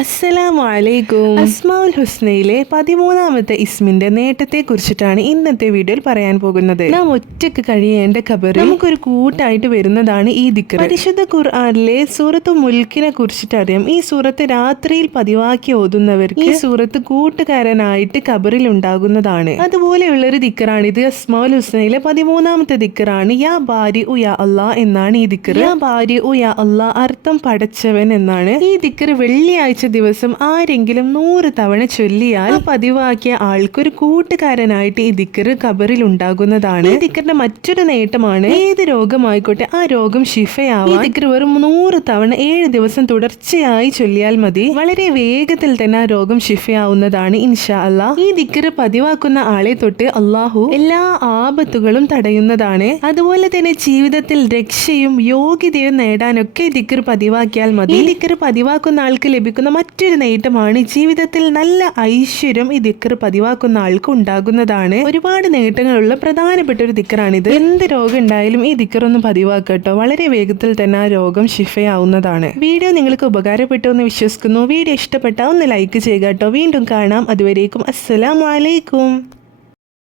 അസ്സലാമു അലൈക്കും അസ്മാഉൽ ഹുസ്നയിലെ പതിമൂന്നാമത്തെ ഇസ്മിന്റെ നേട്ടത്തെ കുറിച്ചിട്ടാണ് ഇന്നത്തെ വീഡിയോയിൽ പറയാൻ പോകുന്നത്. നാം ഒറ്റയ്ക്ക് കഴിയേണ്ട ഖബർ നമുക്കൊരു കൂട്ടായിട്ട് വരുന്നതാണ് ഈ ദിക്കർ പരിശുദ്ധ ഖുർആാനിലെ സൂറത്ത് മുൽക്കിനെ കുറിച്ചിട്ട് അറിയാം. ഈ സൂറത്ത് രാത്രിയിൽ പതിവാക്കി ഓതുന്നവർക്ക് ഈ സൂറത്ത് കൂട്ടുകാരനായിട്ട് ഖബറിൽ ഉണ്ടാകുന്നതാണ്. അതുപോലെയുള്ള ഒരു ദിക്കറാണ് ഇത് അസ്മാഉൽ ഹുസ്നയിലെ പതിമൂന്നാമത്തെ ദിക്കറാണ് യാ ബാരി ഉ യാ അള്ളാ എന്നാണ് ഈ ദിക്കർ യാ ബാരി ഉ യാ അള്ളാ അർത്ഥം പടച്ചവൻ എന്നാണ്. ഈ ദിക്കർ വെള്ളിയാഴ്ച ദിവസം ആരെങ്കിലും നൂറ് തവണ ചൊല്ലിയാൽ പതിവാക്കിയ ആൾക്കൊരു കൂട്ടുകാരനായിട്ട് ഈ ദിക്കർ കബറിൽ ഉണ്ടാകുന്നതാണ്. ഈ ദിക്കറിന്റെ മറ്റൊരു നേട്ടമാണ് ഏത് രോഗമായിക്കോട്ടെ ആ രോഗം ശിഫയാവും ഈ ദിക്കർ വെറും നൂറ് തവണ ഏഴ് ദിവസം തുടർച്ചയായി ചൊല്ലിയാൽ മതി. വളരെ വേഗത്തിൽ തന്നെ ആ രോഗം ശിഫയാവുന്നതാണ് ഇൻഷാ അല്ലാ ഈ ദിക്കർ പതിവാക്കുന്ന ആളെ തൊട്ട് അള്ളാഹു എല്ലാ ആപത്തുകളും തടയുന്നതാണ്. അതുപോലെ തന്നെ ജീവിതത്തിൽ രക്ഷയും യോഗ്യതയും നേടാനൊക്കെ ദിക്കർ പതിവാക്കിയാൽ മതി. ഈ ദിക്കർ പതിവാക്കുന്ന ആൾക്ക് ലഭിക്കുന്ന മറ്റൊരു നേട്ടമാണ് ജീവിതത്തിൽ നല്ല ഐശ്വര്യം ഈ ദിക്കർ പതിവാക്കുന്ന ആൾക്ക് ഉണ്ടാകുന്നതാണ്. ഒരുപാട് നേട്ടങ്ങളുള്ള പ്രധാനപ്പെട്ട ഒരു ദിക്കറാണിത്. എന്ത് രോഗം ഉണ്ടായാലും ഈ ദിക്കർ ഒന്ന് പതിവാക്കട്ടോ. വളരെ വേഗത്തിൽ തന്നെ ആ രോഗം ശിഫയാവുന്നതാണ്. വീഡിയോ നിങ്ങൾക്ക് ഉപകാരപ്പെട്ടു എന്ന് വിശ്വസിക്കുന്നു. വീഡിയോ ഇഷ്ടപ്പെട്ടാൽ ഒന്ന് ലൈക്ക് ചെയ്യുക കേട്ടോ. വീണ്ടും കാണാം. അതുവരേക്കും അസ്സലാമു അലൈക്കും.